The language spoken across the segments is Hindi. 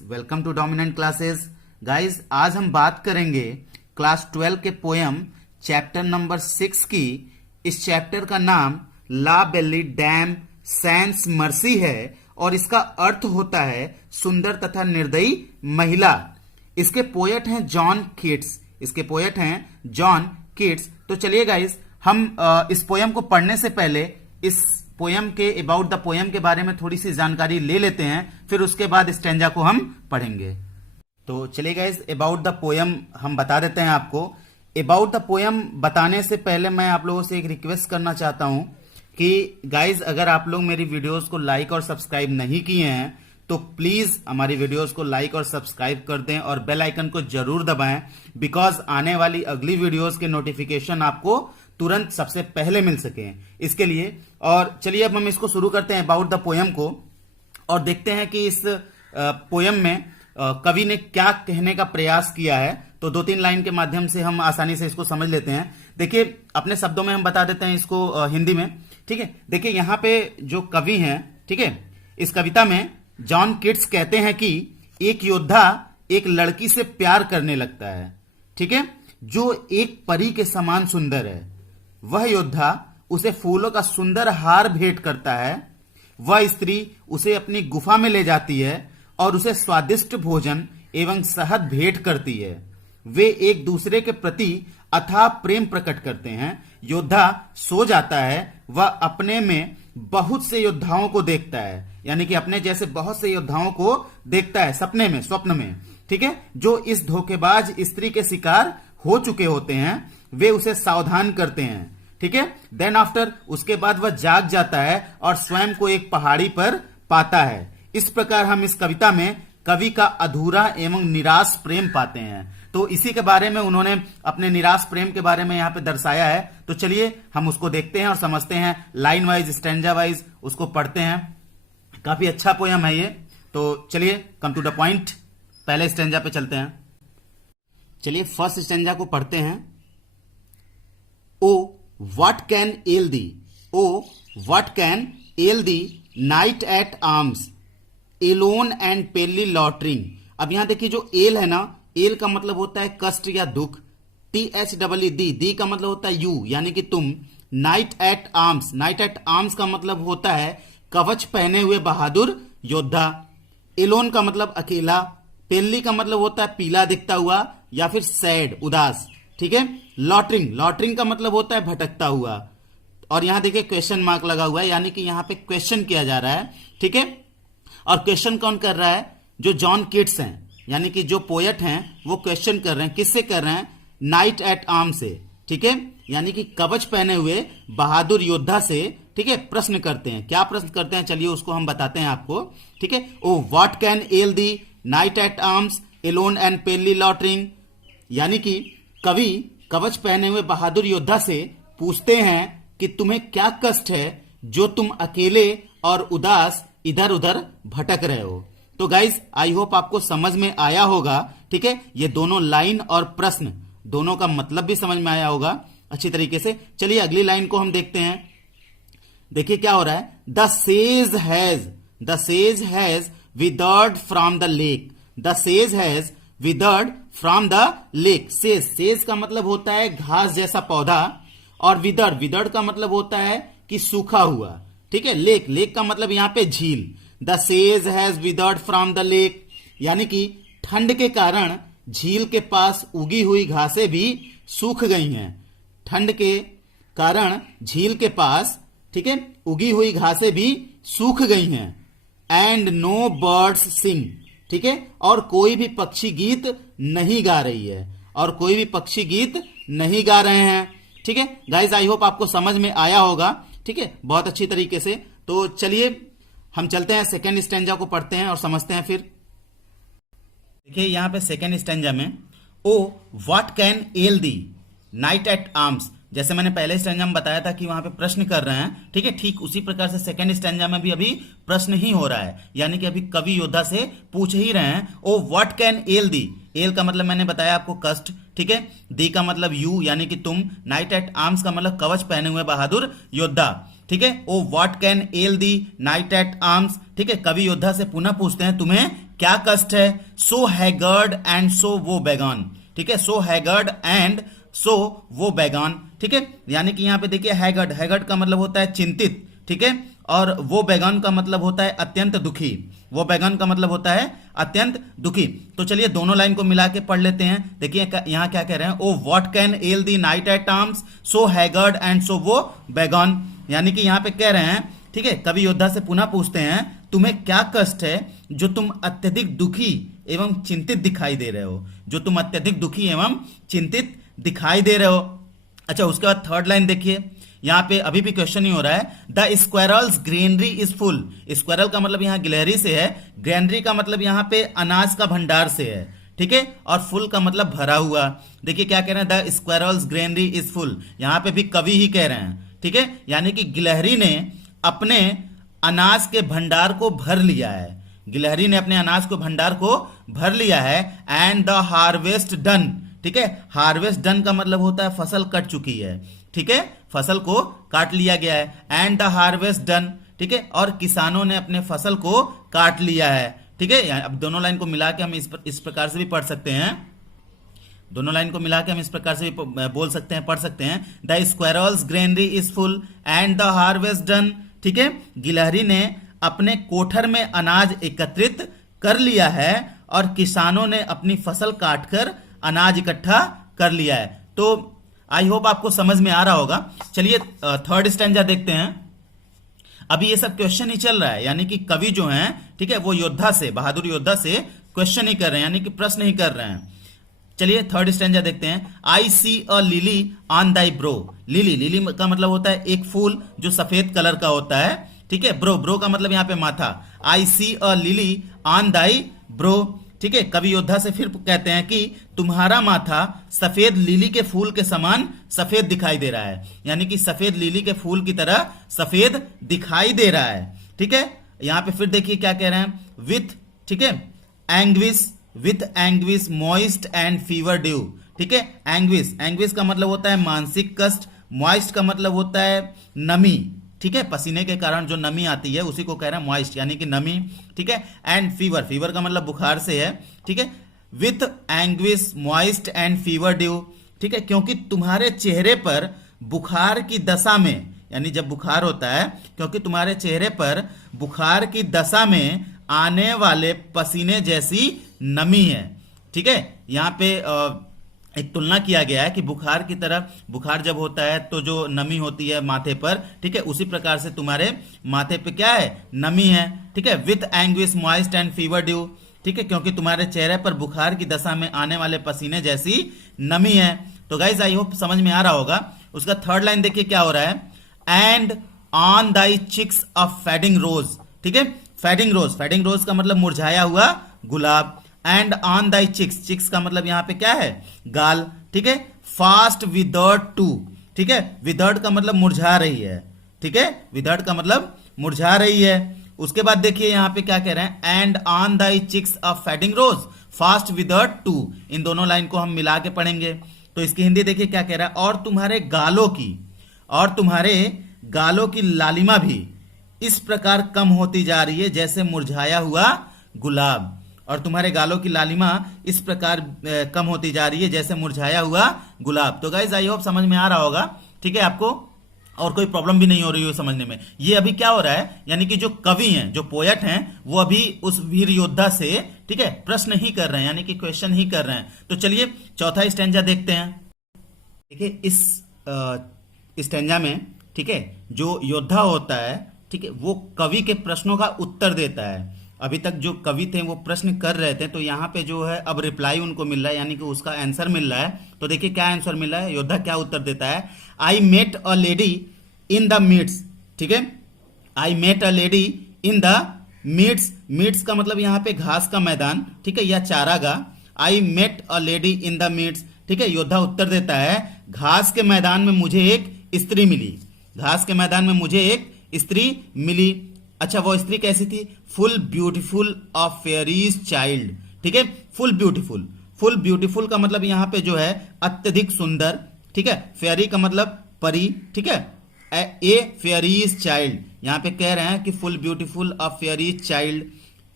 Welcome to dominant classes. Guys आज हम बात करेंगे क्लास 12 के पोयम चैप्टर नंबर 6 की। इस चैप्टर का नाम ला बेली डैम सैंस मर्सी है और इसका अर्थ होता है सुंदर तथा निर्दयी महिला। इसके पोएट हैं जॉन कीट्स। तो चलिए गाइस हम इस पोयम को पढ़ने से पहले इस पोयम के अबाउट द पोयम के बारे में थोड़ी सी जानकारी ले लेते हैं, फिर उसके बाद स्टैंजा को हम पढ़ेंगे। तो चलिए गाइस अबाउट द पोयम हम बता देते हैं आपको। अबाउट द पोयम बताने से पहले मैं आप लोगों से एक रिक्वेस्ट करना चाहता हूं कि गाइस अगर आप लोग मेरी वीडियोस को लाइक और सब्सक्राइब नहीं किए हैं तो प्लीज हमारी वीडियोस को लाइक और सब्सक्राइब कर दें और बेल आइकन को जरूर दबाएं, बिकॉज आने वाली अगली वीडियोस के नोटिफिकेशन आपको तुरंत सबसे पहले मिल सके इसके लिए। और चलिए अब हम इसको शुरू करते हैं अबाउट द पोयम को और देखते हैं कि इस पोयम में कवि ने क्या कहने का प्रयास किया है। तो 2-3 लाइन के माध्यम से हम आसानी से इसको समझ लेते हैं। देखिए अपने शब्दों में हम बता देते हैं इसको हिंदी में, ठीक है। देखिए यहाँ पे जो कवि हैं, ठीक है, इस कविता में जॉन कीट्स कहते हैं कि एक योद्धा एक लड़की से प्यार करने लगता है, ठीक है, जो एक परी के समान सुंदर है। वह योद्धा उसे फूलों का सुंदर हार भेंट करता है। वह स्त्री उसे अपनी गुफा में ले जाती है और उसे स्वादिष्ट भोजन एवं शहद भेंट करती है। वे एक दूसरे के प्रति अथाह प्रेम प्रकट करते हैं। योद्धा सो जाता है। वह अपने में बहुत से योद्धाओं को देखता है, यानी कि अपने जैसे बहुत से योद्धाओं को देखता है स्वप्न में, ठीक है, जो इस धोखेबाज स्त्री के शिकार हो चुके होते हैं। वे उसे सावधान करते हैं, ठीक है। देन आफ्टर उसके बाद वह जाग जाता है और स्वयं को एक पहाड़ी पर पाता है। इस प्रकार हम इस कविता में कवि का अधूरा एवं निराश प्रेम पाते हैं। तो इसी के बारे में उन्होंने अपने निराश प्रेम के बारे में यहाँ पे दर्शाया है। तो चलिए हम उसको देखते हैं और समझते हैं, लाइन वाइज स्टैंजा वाइज उसको पढ़ते हैं। काफी अच्छा पोयम है ये। तो चलिए कम टू द पॉइंट, पहले स्टैंजा पे चलते हैं। चलिए फर्स्ट स्टैंजा को पढ़ते हैं। O what can ail thee, O what can ail thee knight at arms alone and palely loitering. अब यहां देखिए जो एल है ना, एल का मतलब होता है कष्ट या दुख। THEE दी का मतलब होता है यू, यानी कि तुम। नाइट एट आर्म्स का मतलब होता है कवच पहने हुए बहादुर योद्धा। एलोन का मतलब अकेला। पेल्ली का मतलब होता है पीला दिखता हुआ या फिर सैड, उदास, ठीक है। लॉटरिंग का मतलब होता है भटकता हुआ। और यहां देखिए क्वेश्चन मार्क लगा हुआ है, यानी कि यहां पे क्वेश्चन किया जा रहा है, ठीक है। और क्वेश्चन कौन कर रहा है? जो जॉन कीट्स हैं, यानी कि जो पोएट हैं वो क्वेश्चन कर रहे हैं। किससे कर रहे हैं? नाइट एट आर्म से, ठीक है, यानी कि कवच पहने हुए बहादुर योद्धा से, ठीक है, प्रश्न करते हैं। क्या प्रश्न करते हैं चलिए उसको हम बताते हैं आपको, ठीक है। O what can ail thee knight at arms alone and palely loitering, यानी कि कवि कवच पहने हुए बहादुर योद्धा से पूछते हैं कि तुम्हें क्या कष्ट है जो तुम अकेले और उदास इधर उधर भटक रहे हो। तो गाइज आई होप आपको समझ में आया होगा, ठीक है। ये दोनों लाइन और प्रश्न दोनों का मतलब भी समझ में आया होगा अच्छी तरीके से। चलिए अगली लाइन को हम देखते हैं। देखिए क्या हो रहा है। द सेज has withered from the lake. The सेज has withered from the lake. Says का मतलब होता है घास जैसा पौधा, और विदर्ड का मतलब होता है कि सूखा हुआ, ठीक है। लेक का मतलब यहां पे झील। द सेज has withered from the lake, यानी कि ठंड के कारण झील के पास उगी हुई घासें भी सूख गई हैं। ठंड के कारण झील के पास, ठीक है, उगी हुई घासें भी सूख गई हैं। एंड नो बर्ड्स सिंग, ठीक है, और कोई भी पक्षी गीत नहीं गा रही है, और कोई भी पक्षी गीत नहीं गा रहे हैं, ठीक है। गाइज आई होप आपको समझ में आया होगा, ठीक है, बहुत अच्छी तरीके से। तो चलिए हम चलते हैं सेकेंड स्टैंजा को पढ़ते हैं और समझते हैं फिर। देखिए यहां पे सेकेंड स्टैंजा में O what can ail thee knight at arms, जैसे मैंने पहले स्टैंजा में बताया था कि वहां पे प्रश्न कर रहे हैं, ठीक है, ठीक उसी प्रकार से सेकंड स्टैंजा में भी अभी प्रश्न ही हो रहा है, यानी कि अभी कवि योद्धा से पूछ ही रहे हैं। O what can ail the, L का मतलब मैंने बताया आपको कष्ट, ठीक है। दी का मतलब यू, यानी कि तुम। नाइट एट आर्म्स का मतलब कवच पहने हुए बहादुर योद्धा, ठीक है। O what can ail thee knight at arms, ठीक है। कवि योद्धा से पुनः पूछते हैं तुम्हें क्या कष्ट है, सो हैगर्ड एंड सो वो बेगॉन, ठीक है, सो हैगर्ड एंड सो वो बेगॉन, ठीक है, यानी कि यहां पे देखिए हैगर्ड, हैगर्ड का मतलब होता है चिंतित, ठीक है, और वो बेगॉन का मतलब होता है अत्यंत दुखी, वो बेगॉन का मतलब होता है अत्यंत दुखी। तो चलिए दोनों लाइन को मिला के पढ़ लेते हैं। देखिए यहां क्या कह रहे हैं, O what can ail thee knight at times so haggard and so woebegone, यानी कि यहां पे कह रहे हैं, ठीक है, कवि योद्धा से पुनः पूछते हैं तुम्हें क्या कष्ट है जो तुम अत्यधिक दुखी एवं चिंतित दिखाई दे रहे हो, जो तुम अत्यधिक दुखी एवं चिंतित दिखाई दे रहे हो। अच्छा, उसके बाद थर्ड लाइन देखिए, यहां पे अभी भी क्वेश्चन ही हो रहा है, the squirrels granary is full, squirrel का मतलब यहां गिलहरी से है, ग्रेनरी का मतलब यहां पे अनाज का भंडार से है, ठीक है, और फुल का मतलब भरा हुआ। देखिए क्या कह रहे हैं, the squirrels granary is full, यहां पे भी कवि ही कह रहे हैं, ठीक है, यानी कि गिलहरी ने अपने अनाज के भंडार को भर लिया है, गिलहरी ने अपने अनाज को भंडार को भर लिया है, एंड द हार्वेस्ट डन, ठीक है, हार्वेस्ट डन का मतलब होता है फसल कट चुकी है, ठीक है, फसल को काट लिया गया है, एंड द हार्वेस्ट डन, ठीक है, और किसानों ने अपने फसल को काट लिया है, ठीक है। अब दोनों लाइन को मिला के हम इस प्रकार से भी पढ़ सकते हैं, दोनों लाइन को मिला के हम इस प्रकार से भी बोल सकते हैं, पढ़ सकते हैं, the squirrels granary is full and the harvest done, ठीक है, गिलहरी ने अपने कोठर में अनाज एकत्रित कर लिया है और किसानों ने अपनी फसल काटकर अनाज इकट्ठा कर लिया है। तो आई होप आपको समझ में आ रहा होगा। चलिए थर्ड स्टैंजा देखते हैं। अभी ये सब क्वेश्चन ही चल रहा है, यानी कि कवि जो हैं, ठीक है, वो योद्धा से, बहादुर योद्धा से क्वेश्चन ही कर रहे हैं, यानी कि प्रश्न ही कर रहे हैं। चलिए थर्ड स्टैंजा देखते हैं। I see a lily on thy brow, lily, lily का मतलब होता है एक फूल जो सफेद कलर का होता है, ठीक है, ब्रो, ब्रो का मतलब यहां पे माथा, आई see a lily on thy bro, ठीक है, कवि योद्धा से फिर कहते हैं कि तुम्हारा माथा सफेद लिली के फूल के समान सफेद दिखाई दे रहा है, यानी कि सफेद लिली के फूल की तरह सफेद दिखाई दे रहा है, ठीक है। यहां पे फिर देखिए क्या कह रहे हैं, विथ, ठीक है, anguish, with anguish moist and fever due, ठीक है, एंग्विश, एंग्विश का मतलब होता है मानसिक कष्ट, मॉइस्ट का मतलब होता है नमी, ठीक है, पसीने के कारण जो नमी आती है उसी को कह रहे हैं मॉइस्ट, यानी कि नमी, ठीक है, एंड फीवर, फीवर का मतलब बुखार से है, ठीक है, with anguish moist and fever due, ठीक है, क्योंकि तुम्हारे चेहरे पर बुखार की दशा में, यानी जब बुखार होता है, क्योंकि तुम्हारे चेहरे पर बुखार की दशा में आने वाले पसीने जैसी नमी है, ठीक है। यहां पे एक तुलना किया गया है कि बुखार की तरह, बुखार जब होता है तो जो नमी होती है माथे पर, ठीक है, उसी प्रकार से तुम्हारे माथे पे क्या है, नमी है, ठीक है, with anguish moist and fever due, ठीक है, क्योंकि तुम्हारे चेहरे पर बुखार की दशा में आने वाले पसीने जैसी नमी है। तो गाइज आई होप समझ में आ रहा होगा। उसका थर्ड लाइन देखिए क्या हो रहा है, and on thy cheeks a fading rose, ठीक है, फेडिंग रोज, फेडिंग रोज का मतलब मुरझाया हुआ गुलाब, and on thy cheeks, cheeks का मतलब यहां पे क्या है, गाल, ठीक है, फास्ट विदर्ड टू, ठीक है, विदर्ड का मतलब मुरझा रही है, ठीक है, विदर्ड का मतलब मुरझा रही है। उसके बाद देखिए यहां पे क्या कह रहे हैं, and on thy cheeks a fading rose fast withered too, इन दोनों लाइन को हम मिला के पढ़ेंगे। तो इसकी हिंदी देखिए क्या कह रहा है, और तुम्हारे गालों की, और तुम्हारे गालों की लालिमा भी इस प्रकार कम होती जा रही है जैसे मुरझाया हुआ गुलाब, और तुम्हारे गालों की लालिमा इस प्रकार कम होती जा रही है जैसे मुरझाया हुआ गुलाब। तो गाइज आई होप समझ में आ रहा होगा, ठीक है, आपको और कोई प्रॉब्लम भी नहीं हो रही हो समझने में। ये अभी क्या हो रहा है, यानी कि जो कवि हैं, जो पोएट हैं, वो अभी उस वीर योद्धा से, ठीक है, प्रश्न ही कर रहे हैं, यानी कि क्वेश्चन ही कर रहे हैं। तो चलिए चौथा स्टैंजा देखते हैं। देखिए इस स्टैंजा में, ठीक है, जो योद्धा होता है, ठीक है, वो कवि के प्रश्नों का उत्तर देता है। अभी तक जो कवि थे वो प्रश्न कर रहे थे, तो यहाँ पे जो है अब रिप्लाई उनको मिल रहा है, यानी कि उसका आंसर मिल रहा है। तो देखिए क्या आंसर मिल रहा है, योद्धा क्या उत्तर देता है, I met a lady in the meets, ठीक है, I met a lady in the meets, meets का मतलब यहाँ पे घास का मैदान, ठीक है, या चारागाह, I met a lady in the meets, ठीक है, योद्धा उत्तर देता है, घास के मैदान में मुझे एक स्त्री मिली, घास के मैदान में मुझे एक स्त्री मिली। अच्छा, वो स्त्री कैसी थी, full beautiful of fairies child, ठीक है, फुल ब्यूटीफुल, फुल ब्यूटीफुल का मतलब यहां पे जो है अत्यधिक सुंदर, ठीक है, फेयरी का मतलब परी, ठीक है, ए फेयरीज चाइल्ड, यहां पे कह रहे हैं कि full beautiful of fairies child,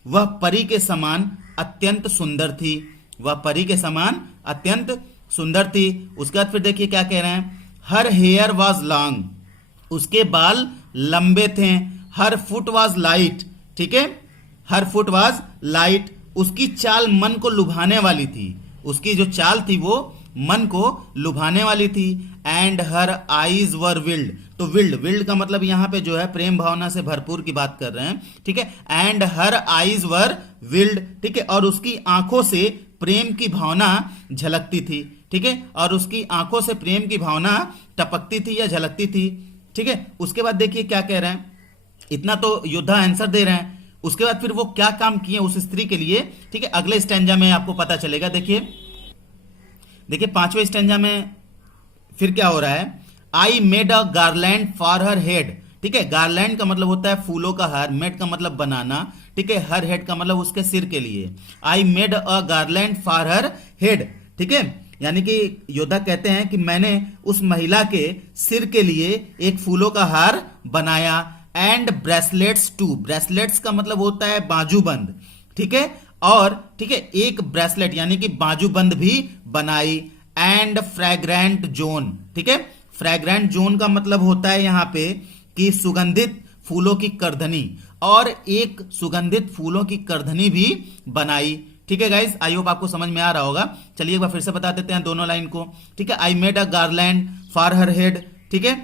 वह परी के समान अत्यंत सुंदर थी। वह परी के समान अत्यंत सुंदर थी। उसके बाद फिर देखिए क्या कह रहे हैं, हर हेयर वॉज लॉन्ग, उसके बाल लंबे थे। हर फुट वॉज लाइट, ठीक है, हर फुट वॉज लाइट, उसकी चाल मन को लुभाने वाली थी। उसकी जो चाल थी वो मन को लुभाने वाली थी। And her eyes were wild, तो विल्ड का मतलब यहां पे जो है प्रेम भावना से भरपूर की बात कर रहे हैं, ठीक है। And her eyes were wild, ठीक है, और उसकी आंखों से प्रेम की भावना झलकती थी, ठीक है, और उसकी आंखों से प्रेम की भावना टपकती थी या झलकती थी, ठीक है। उसके बाद देखिए क्या कह रहे हैं, इतना तो योद्धा आंसर दे रहे हैं। उसके बाद फिर वो क्या काम किए उस स्त्री के लिए, ठीक है, अगले स्टैंजा में आपको पता चलेगा। देखिए 5वें स्टैंजा में फिर क्या हो रहा है, I made a garland for her head, ठीक है, गार्लैंड का मतलब होता है फूलों का हार, मेड का मतलब बनाना, ठीक है, हर हेड का मतलब उसके सिर के लिए। I made a garland for her head, ठीक है, यानी कि योद्धा कहते हैं कि मैंने उस महिला के सिर के लिए एक फूलों का हार बनाया। एंड ब्रेसलेट्स टू, ब्रेसलेट्स का मतलब होता है बाजूबंद, ठीक है, और ठीक है एक ब्रेसलेट यानी कि बाजूबंद भी बनाई। एंड फ्रेग्रेंट जोन, ठीक है, फ्रेग्रेंट जोन का मतलब होता है यहां पे कि सुगंधित फूलों की करधनी, और एक सुगंधित फूलों की करधनी भी बनाई, ठीक है गाइस। आई होप आपको समझ में आ रहा होगा। चलिए एक बार फिर से बता देते हैं दोनों लाइन को, ठीक है। I made a garland for her head, ठीक है,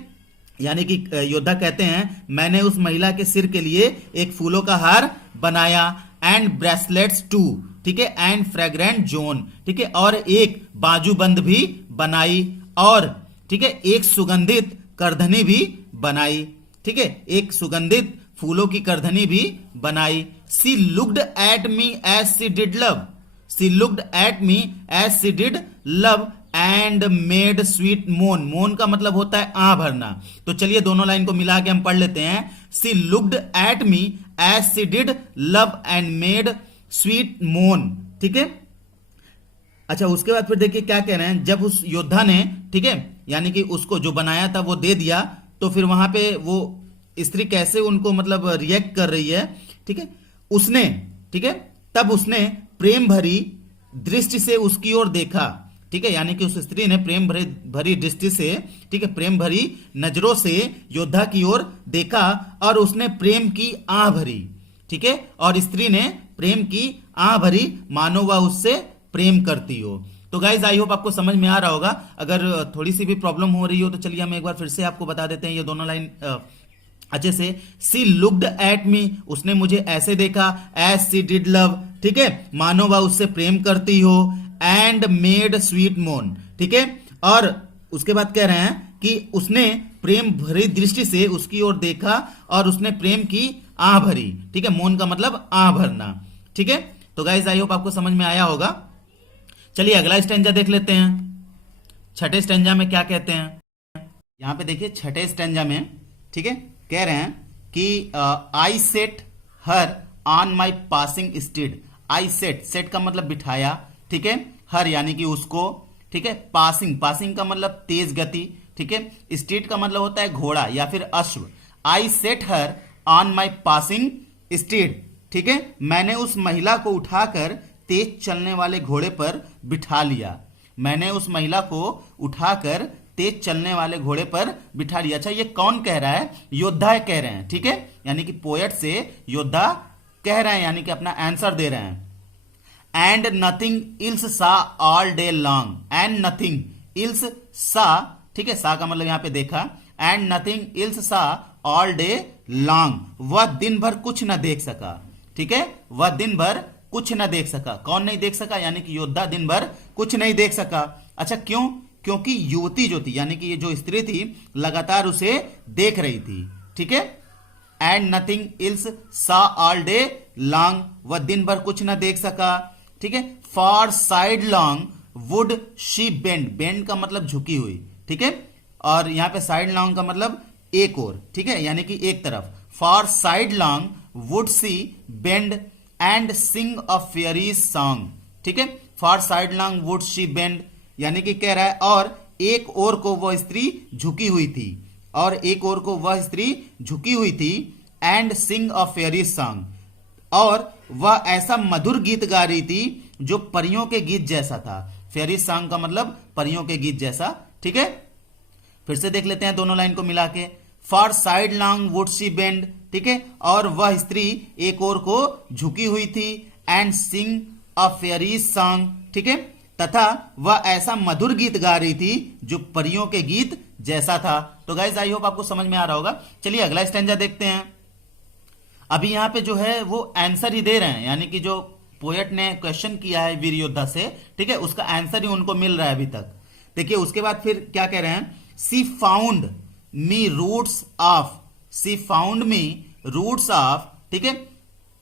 यानी कि योद्धा कहते हैं मैंने उस महिला के सिर के लिए एक फूलों का हार बनाया। एंड ब्रेसलेट्स टू, ठीक है, एंड फ्रेग्रेंट जोन, ठीक है, और एक बाजूबंद भी बनाई, और ठीक है एक सुगंधित करधनी भी बनाई, ठीक है, एक सुगंधित फूलों की करधनी भी बनाई। She looked at me as she did love, she looked at me as she did love and made sweet moan, moan का मतलब होता है आ भरना। तो चलिए दोनों लाइन को मिला के हम पढ़ लेते हैं। She looked at me as she did love and made sweet moan, ठीक है। अच्छा उसके बाद फिर देखिए क्या कह रहे हैं, जब उस योद्धा ने, ठीक है, यानी कि उसको जो बनाया था वो दे दिया, तो फिर वहां पे वो स्त्री कैसे उनको मतलब रिएक्ट कर रही है, ठीक है, उसने, ठीक है, तब उसने प्रेम भरी दृष्टि से उसकी ओर देखा, ठीक है, यानी कि उस स्त्री ने प्रेम भरी दृष्टि से, ठीक है, प्रेम भरी नजरों से योद्धा की ओर देखा और उसने प्रेम की आह भरी, ठीक है, और स्त्री ने प्रेम की आह भरी मानो वह उससे प्रेम करती हो। तो गाइज आई होप आपको समझ में आ रहा होगा। अगर थोड़ी सी भी प्रॉब्लम हो रही हो तो चलिए हम एक बार फिर से आपको बता देते हैं ये दोनों लाइन अच्छे से। सी लुक्ड एट मी, उसने मुझे ऐसे देखा, एज सी डिड लव, ठीक है, मानो वह उससे प्रेम करती हो। एंड मेड स्वीट मोन, ठीक है, और उसके बाद कह रहे हैं कि उसने प्रेम भरी दृष्टि से उसकी ओर देखा और उसने प्रेम की आह भरी, ठीक है, मोन का मतलब आह भरना, ठीक है। तो गाइज आई होप आपको समझ में आया होगा। चलिए अगला स्टैंजा देख लेते हैं। छठे स्टैंजा में क्या कहते हैं, यहां पे देखिए छठे स्टैंजा में, ठीक है, कह रहे हैं कि I set her on my passing steed. I set, set का मतलब बिठाया, ठीक है, हर यानी कि उसको, ठीक है, पासिंग, पासिंग का मतलब तेज गति, ठीक है, स्टीड का मतलब होता है घोड़ा या फिर अश्व। I set her on my passing steed, ठीक है, मैंने उस महिला को उठाकर तेज चलने वाले घोड़े पर बिठा लिया। मैंने उस महिला को उठाकर तेज चलने वाले घोड़े पर बिठा लिया। अच्छा ये कौन कह रहा है, योद्धा कह रहे हैं, ठीक है, यानी कि पोएट से योद्धा कह रहे हैं, यानी कि अपना आंसर दे रहे हैं। एंड नथिंग इल्स सा all day long, and nothing ills सा, ठीक है, सा का मतलब यहां पे देखा। एंड नथिंग इल्स सा ऑल डे लॉन्ग, वह दिन भर कुछ न देख सका, ठीक है, वह दिन भर कुछ न देख सका। कौन नहीं देख सका, यानी कि योद्धा दिन भर कुछ नहीं देख सका। अच्छा क्यों, क्योंकि युवती जो थी, यानी कि ये जो स्त्री थी लगातार उसे देख रही थी, ठीक है। एंड नथिंग इल्स सा ऑल डे लॉन्ग, वह दिन भर कुछ न देख सका, ठीक है। For side long would she bend, bend का मतलब झुकी हुई, ठीक है, और यहां पे साइड लॉन्ग का मतलब एक और, ठीक है, यानी कि एक तरफ। For side long would see bend and Singh a fairy song, ठीक है, for side long would she bend, यानी कि कह रहा है और एक ओर को वह स्त्री झुकी हुई थी, और एक ओर को वह स्त्री झुकी हुई थी। And Singh a fairy song, और वह ऐसा मधुर गीत गा रही थी जो परियों के गीत जैसा था। फेयरी सॉन्ग का मतलब परियों के गीत जैसा। ठीक है, फिर से देख लेते हैं दोनों लाइन को मिला के। For side long would she bend, ठीक है, और वह स्त्री एक ओर को झुकी हुई थी, and Singh a fairy song, ठीक है, तथा वह ऐसा मधुर गीत गा रही थी जो परियों के गीत जैसा था। तो गाइज आई होप आपको समझ में आ रहा होगा। चलिए अगला स्टैंजा देखते हैं। अभी यहां पे जो है वो आंसर ही दे रहे हैं, यानी कि जो पोएट ने क्वेश्चन किया है वीर योद्धा से, ठीक है, उसका आंसर ही उनको मिल रहा है अभी तक। देखिए उसके बाद फिर क्या कह रहे हैं, she found me roots of, she found me roots of, ठीक है,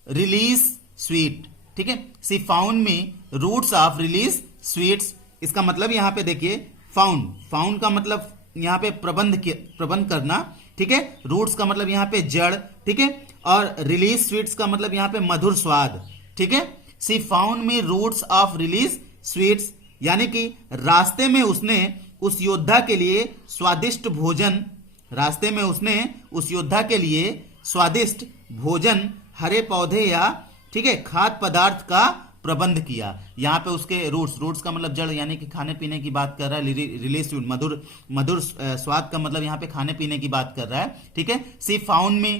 रिलीज स्वीट, ठीक है, she found me roots of release sweets. इसका मतलब यहां पे देखिए फाउंड, फाउंड का मतलब यहां पे प्रबंध करना, ठीक है, रूट्स का मतलब यहां पे जड़, ठीक है, और रिलीज स्वीट्स का मतलब यहां पे मधुर स्वाद, ठीक है। She found me roots of release sweets, यानी कि रास्ते में उसने उस योद्धा के लिए स्वादिष्ट भोजन, रास्ते में उसने उस योद्धा के लिए स्वादिष्ट भोजन, हरे पौधे या, ठीक है, खाद्य पदार्थ का प्रबंध किया। यहां पे उसके रूट्स, रूट्स का मतलब जड़, यानी कि खाने पीने की बात कर रहा है। रिलीज मधुर, मधुर स्वाद का मतलब यहां पे खाने पीने की बात कर रहा है, ठीक है। सी फाउंड मी,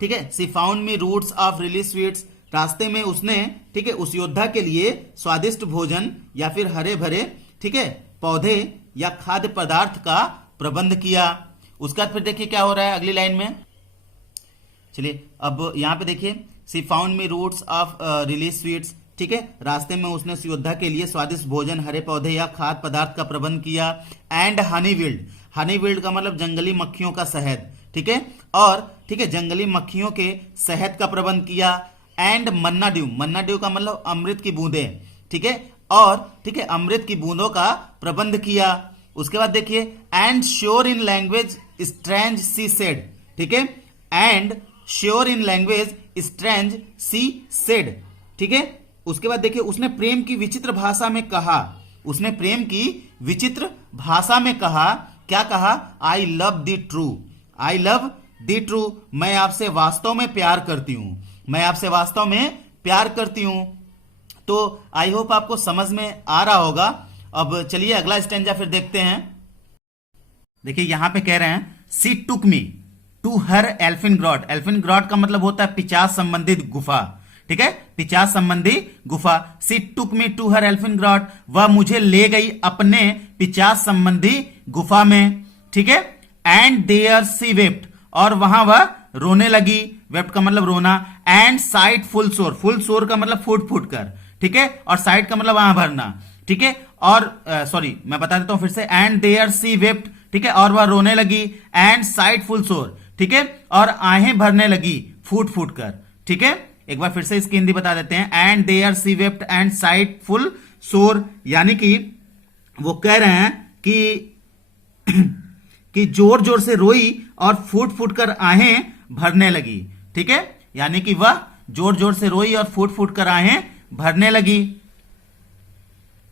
ठीक है, she found me roots of release sweets, रास्ते में उसने, ठीक है, उस योद्धा के लिए स्वादिष्ट भोजन या फिर हरे भरे, ठीक है, पौधे या खाद्य पदार्थ का प्रबंध किया। उसके बाद फिर देखिए क्या हो रहा है अगली लाइन में। चलिए अब यहां पे देखिए, she found me roots of release sweets, ठीक है, रास्ते में उसने उस योद्धा के लिए स्वादिष्ट भोजन, हरे पौधे या खाद्य पदार्थ का प्रबंध किया। And honey wild, honey wild का मतलब जंगली मक्खियों का शहद, ठीक है, और ठीक है, जंगली मक्खियों के शहद का प्रबंध किया। And Manna due, Manna due का मतलब अमृत की बूंदें, ठीक है, और ठीक है, अमृत की बूंदों का प्रबंध किया। उसके बाद देखिए, and sure in language strange she said, ठीक है, and sure in language strange she said, ठीक है। उसके बाद देखिए, उसने प्रेम की विचित्र भाषा में कहा, उसने प्रेम की विचित्र भाषा में कहा, क्या कहा, I love the true, I love the true, मैं आपसे वास्तव में प्यार करती हूं, मैं आपसे वास्तव में प्यार करती हूं। तो आई होप आपको समझ में आ रहा होगा। अब चलिए अगला स्टैंजा फिर देखते हैं। देखिए यहां पे कह रहे हैं, सी टुक मी टू हर एल्फिन ग्रॉट, एल्फिन ग्रॉट का मतलब होता है पिचास संबंधित गुफा, ठीक है, पिचास संबंधी गुफा। सी टुक मी टू हर एल्फिन ग्रॉट, वह मुझे ले गई अपने पिचास संबंधी गुफा में, ठीक है। एंड देयर सी वेप्ट, और वहां वह रोने लगी, वेप्ट का मतलब रोना। एंड साइड फुल सोर, फुल सोर का मतलब फूट फूट कर, ठीक है, और साइड का मतलब वहां भरना, ठीक है। और सॉरी मैं बता देता हूं फिर से, एंड देयर सी वेप्ट, ठीक है, और वह रोने लगी। एंड साइड फुल सोर, ठीक है, और आहें भरने लगी फूट फूट कर, ठीक है। एक बार फिर से इसकी हिंदी बता देते हैं, and there she wept and sighed full sore, यानी कि वो कह रहे हैं कि जोर जोर से रोई और फूट फूट कर आहें भरने लगी, ठीक है, यानी कि वह जोर जोर से रोई और फूट फूट कर आहें भरने लगी।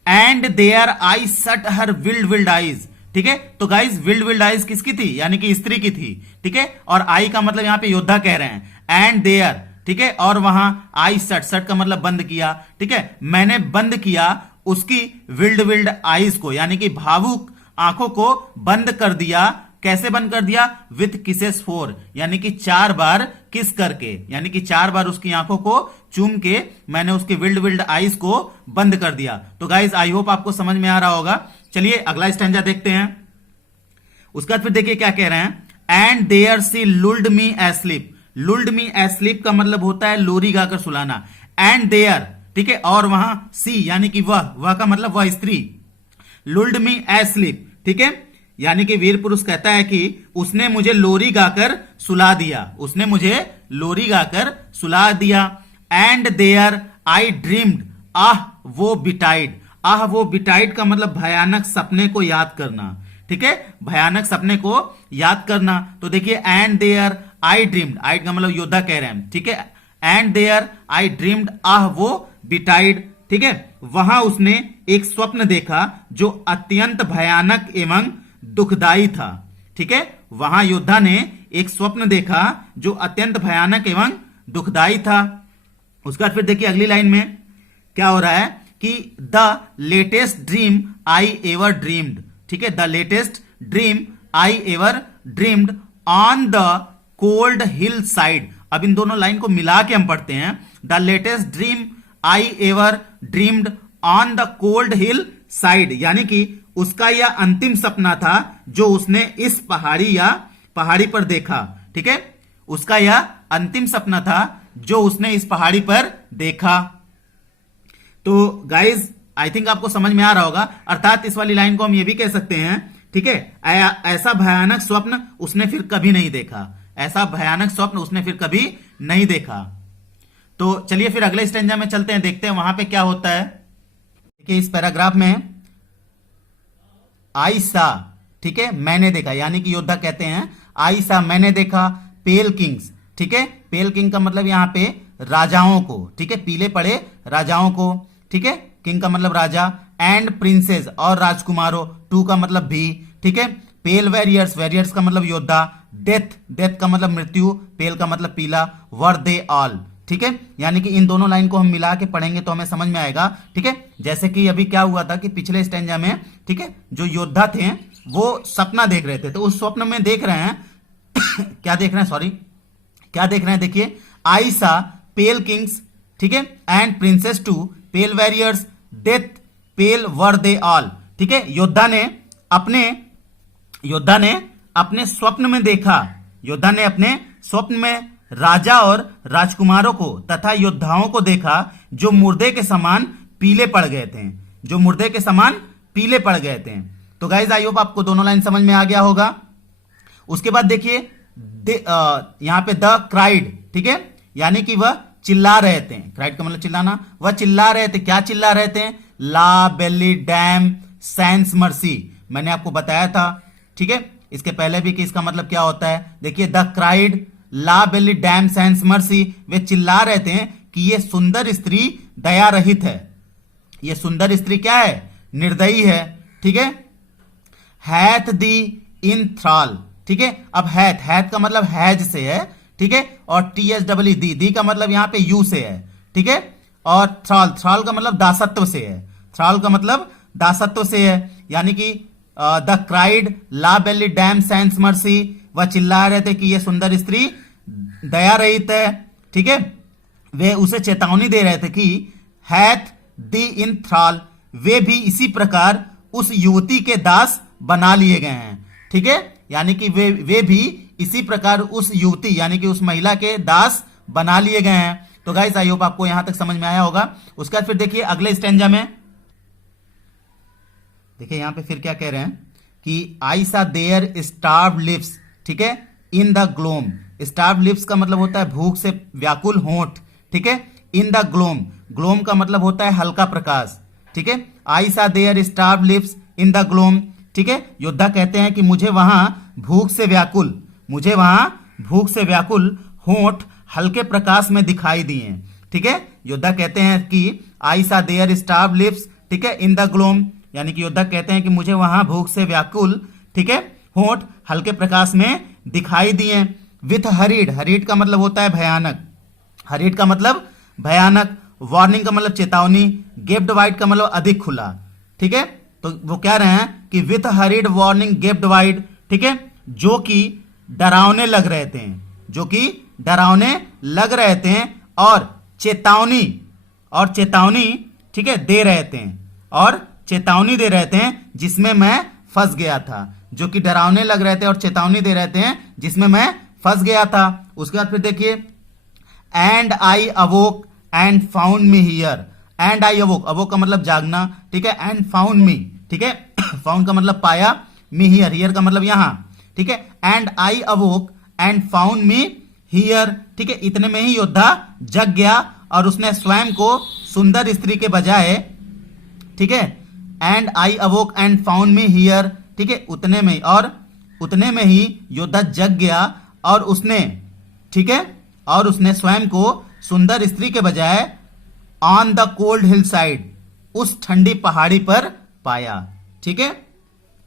एंड देयर आई सट हर विल्ड विल्ड आईज, ठीक है, तो गाइज विल्ड विल्ड आईज किसकी थी, यानी कि स्त्री की थी, ठीक है, और आई का मतलब यहां पे योद्धा कह रहे हैं। एंड देयर, ठीक है, और वहां आई सट, सट का मतलब बंद किया, ठीक है, मैंने बंद किया उसकी विल्ड विल्ड आईज को, यानी कि भावुक आंखों को बंद कर दिया। कैसे बंद कर दिया, विथ किसेस फोर, यानी कि 4 बार किस करके, यानी कि 4 बार उसकी आंखों को चूम के मैंने उसकी विल्ड विल्ड आईज को बंद कर दिया। तो गाइज आई होप आपको समझ में आ रहा होगा। चलिए अगला स्टैंजा देखते हैं। उसके बाद फिर देखिए क्या कह रहे हैं, and there she lulled me asleep, lulled me asleep का मतलब होता है लोरी गाकर सुलाना। एंड देयर, ठीक है, और वहां सी यानी कि वह का मतलब वह स्त्री, लुल्ड मी एस्लीप, ठीक है, यानी कि वीर पुरुष कहता है कि उसने मुझे लोरी गाकर सुला दिया, उसने मुझे लोरी गाकर सुला दिया। एंड देयर आई ड्रीम्ड, आह वो बिटाइड, आह वो बिटाइड का मतलब भयानक सपने को याद करना, ठीक है, भयानक सपने को याद करना। तो देखिए, एंड देयर आई ड्रीम्ड, आई का मतलब योद्धा कह रहे हैं, ठीक है, एंड देयर आई ड्रीम्ड, आह वो बिटाइड, ठीक है, वहां उसने एक स्वप्न देखा जो अत्यंत भयानक एवं दुखदाई था, ठीक है, वहां योद्धा ने एक स्वप्न देखा जो अत्यंत भयानक एवं दुखदाई था। उसके बाद फिर देखिए अगली लाइन में क्या हो रहा है कि the latest dream I ever dreamed, ठीक है, the latest dream I ever dreamed on the cold hill side. अब इन दोनों लाइन को मिला के हम पढ़ते हैं, the latest dream I ever dreamed on the cold hill side, यानी कि उसका यह अंतिम सपना था जो उसने इस पहाड़ी पर देखा, ठीक है, उसका यह अंतिम सपना था जो उसने इस पहाड़ी पर देखा। तो गाइज आई थिंक आपको समझ में आ रहा होगा, अर्थात इस वाली लाइन को हम ये भी कह सकते हैं, ठीक है, ऐसा भयानक स्वप्न उसने फिर कभी नहीं देखा, ऐसा भयानक स्वप्न उसने फिर कभी नहीं देखा। तो चलिए फिर अगले स्टेंजा में चलते हैं, देखते हैं वहां पे क्या होता है। देखिए इस पैराग्राफ में आई सा, ठीक है, मैंने देखा, यानी कि योद्धा कहते हैं आई सा मैंने देखा पेल किंग्स, ठीक है, पेल किंग का मतलब यहां पे राजाओं को, ठीक है, पीले पड़े राजाओं को, ठीक है, किंग का मतलब राजा, एंड प्रिंसेस और राजकुमारों, टू का मतलब भी, ठीक है, पेल वैरियर्स, वैरियर्स का मतलब योद्धा, डेथ, डेथ का मतलब मृत्यु, पेल का मतलब पीला, वर दे ऑल, ठीक है, यानी कि इन दोनों लाइन को हम मिला के पढ़ेंगे तो हमें समझ में आएगा, ठीक है। जैसे कि अभी क्या हुआ था कि पिछले स्टेंजा में, ठीक है, जो योद्धा थे वो सपना देख रहे थे, तो उस स्वप्न में देख रहे हैं क्या देख रहे हैं, सॉरी, क्या देख रहे हैं, देखिए आई सा पेल किंग्स, ठीक है, and princes too pale warriors, death pale were they all, ठीक है, योद्धा ने अपने स्वप्न में देखा, योद्धा ने अपने स्वप्न में राजा और राजकुमारों को तथा योद्धाओं को देखा जो मुर्दे के समान पीले पड़ गए थे, जो मुर्दे के समान पीले पड़ गए थे। तो गाइज आई होप आपको दोनों लाइन समझ में आ गया होगा। उसके बाद देखिए यहां पे द क्राइड, ठीक है, यानी कि वह चिल्ला रहे थे, क्राइड का मतलब चिल्लाना, वह चिल्ला रहे थे, क्या चिल्ला रहे थे, ला बेली डैम सैंस मर्सी, मैंने आपको बताया था, ठीक है, इसके पहले भी कि इसका मतलब क्या होता है। देखिए the cried La Belle Dame sans Merci, वे चिल्ला रहे थे कि ये सुंदर स्त्री दया रहित है, ये सुंदर स्त्री क्या है, निर्दयी है, ठीक है, हैथ दी इन थ्राल, ठीक है, अब हैथ का मतलब हैज से है, ठीक है, और THEE दी का मतलब यहां पे यू से है, ठीक है, और थ्राल का मतलब दासत्व से है, थ्राल का मतलब दासत्व से है, यानी कि they cried La Belle Dame sans Merci, वह चिल्ला रहे थे कि यह सुंदर स्त्री दया रहित है, ठीक है, वे उसे चेतावनी दे रहे थे कि हैथ दी इन थ्राल, वे भी इसी प्रकार उस युवती के दास बना लिए गए हैं, ठीक है, यानी कि वे भी इसी प्रकार उस युवती यानी कि उस महिला के दास बना लिए गए हैं। तो गाइस आई होप आपको यहां तक समझ में आया होगा। उसके बाद फिर देखिए अगले स्टेंजा में, देखिए यहां पे फिर क्या कह रहे हैं कि आई सा देयर स्टार्व लिप्स, ठीक है, इन द ग्लोम, स्टार्व लिप्स का मतलब होता है भूख से व्याकुल होंठ, ठीक है, इन द ग्लोम, ग्लोम का मतलब होता है हल्का प्रकाश, ठीक है, I saw their starved lips in the gloom, ठीक है, योद्धा कहते हैं कि मुझे वहां भूख से व्याकुल होंठ हल्के प्रकाश में दिखाई दिए, ठीक है, योद्धा कहते हैं कि आई सा देयर स्टार्व लिप्स, ठीक है, इन द ग्लोम, यानी कि योद्धा कहते हैं कि मुझे वहां भूख से व्याकुल, ठीक है, होंठ हल्के प्रकाश में दिखाई दिए, विथ हरीड, हरीड का मतलब होता है भयानक, हरीड का मतलब भयानक, वार्निंग का मतलब चेतावनी, गेप्ड वाइड का मतलब अधिक खुला, ठीक है, तो वो कह रहे हैं कि with hurried warning gaped wide, ठीक है, जो कि डरावने लग रहे थे, जो कि डरावने लग रहे थे, और चेतावनी, ठीक है, दे रहे थे, और चेतावनी दे रहे थे जिसमें मैं फंस गया था, जो कि डरावने लग रहे थे और चेतावनी दे रहे थे जिसमें मैं फंस गया था। उसके बाद फिर देखिए and I अवोक and found me here, and I अवोक, अवोक का मतलब जागना, ठीक है, एंड फाउंड मी, ठीक है, फाउंड का मतलब पाया, मी हियर, हियर का मतलब यहां, ठीक है, and I अवोक and found me here, ठीक है, इतने में ही योद्धा जग गया और उसने स्वयं को सुंदर स्त्री के बजाय, ठीक है, and I अवोक and found me here, ठीक है, उतने में ही योद्धा जग गया और उसने, ठीक है, और उसने स्वयं को सुंदर स्त्री के बजाय on the cold hill side, उस ठंडी पहाड़ी पर पाया, ठीक है।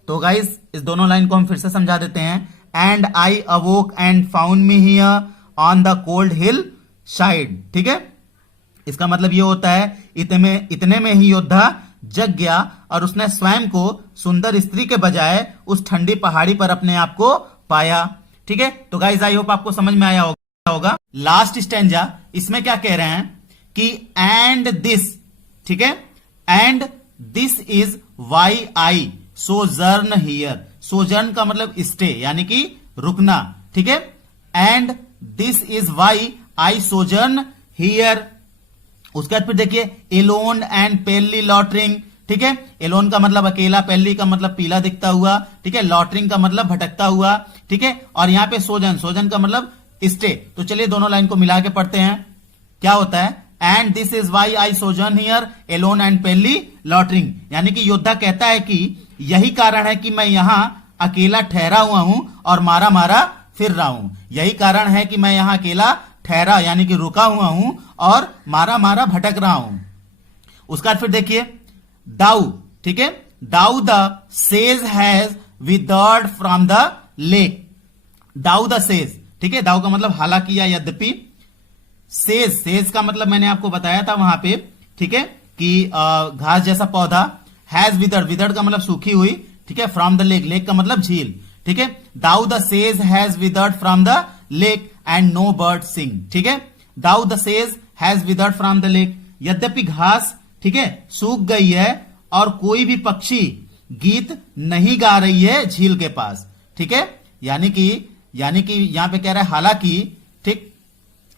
तो गाइस इस दोनों लाइन को हम फिर से समझा देते हैं, and I अवोक and found me here on the cold hill side, ठीक है, इसका मतलब ये होता है इतने में ही योद्धा जग गया और उसने स्वयं को सुंदर स्त्री के बजाय उस ठंडी पहाड़ी पर अपने आप को पाया। ठीक है, तो गाइस आई होप आपको समझ में आया होगा। लास्ट स्टैंजा, इसमें क्या कह रहे हैं कि एंड दिस, ठीक है, and this is why I sojourn here. Sojourn का मतलब स्टे यानी कि रुकना, ठीक है, and this is why I sojourn here. उसके बाद फिर देखिए एलोन एंड पेली लॉटरिंग, ठीक है, एलोन का मतलब अकेला, पेली का मतलब पीला दिखता हुआ, ठीक है, लॉटरिंग का मतलब भटकता हुआ, ठीक है, और यहां पे सोजन, सोजन का मतलब स्टे। तो चलिए दोनों लाइन को मिला के पढ़ते हैं। क्या होता है, एंड दिस इज वाई आई सोजन here Elon and palely loitering, यानी कि योद्धा कहता है कि यही कारण है कि मैं यहां अकेला ठहरा हुआ हूं और मारा मारा फिर रहा हूं। यही कारण है कि मैं यहां अकेला ठहरा यानी कि रुका हुआ हूं और मारा मारा भटक रहा हूं। उसका फिर देखिए दाऊ, ठीक है, दाऊ द सेज has withered from the lake. Though the सेज, ठीक है, दाऊ का मतलब हालांकि या यद्यपि, सेज, सेज का मतलब मैंने आपको बताया था वहां पे, ठीक है, कि घास जैसा पौधा, हैज विदर्ड, विदर्ड का मतलब सूखी हुई, ठीक है, फ्रॉम द लेक, लेक का मतलब झील, ठीक है, दाऊ द सेज has withered from the lake and no bird sing, ठीक है, दाऊ द सेज has withered from the lake, यद्यपि घास, ठीक है, सूख गई है और कोई भी पक्षी गीत नहीं गा रही है झील के पास, ठीक है, यानी कि यहां पे कह रहा है हालांकि, ठीक,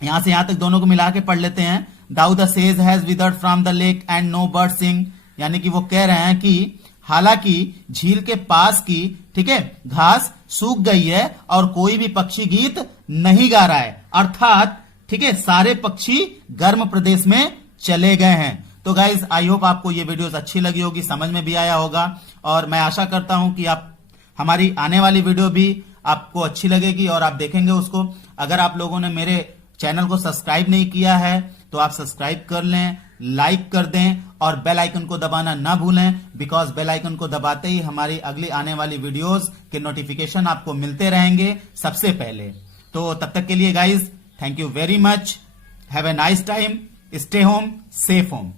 यहां से यहां तक दोनों को मिला के पढ़ लेते हैं। दाऊ द सेज has withered from the lake and no bird sing, यानी कि वो कह रहे हैं कि हालांकि झील के पास की, ठीक है, घास सूख गई है और कोई भी पक्षी गीत नहीं गा रहा है, अर्थात, ठीक है, सारे पक्षी गर्म प्रदेश में चले गए हैं। तो गाइज आई होप आपको ये वीडियोस अच्छी लगी होगी, समझ में भी आया होगा, और मैं आशा करता हूं कि आप हमारी आने वाली वीडियो भी आपको अच्छी लगेगी और आप देखेंगे उसको। अगर आप लोगों ने मेरे चैनल को सब्सक्राइब नहीं किया है तो आप सब्सक्राइब कर लें, लाइक कर दें और बेल आइकन को दबाना ना भूलें, बिकॉज बेल आइकन को दबाते ही हमारी अगली आने वाली वीडियोस के नोटिफिकेशन आपको मिलते रहेंगे सबसे पहले। तो तब तक के लिए guys thank you very much, have a nice time, stay home, safe home.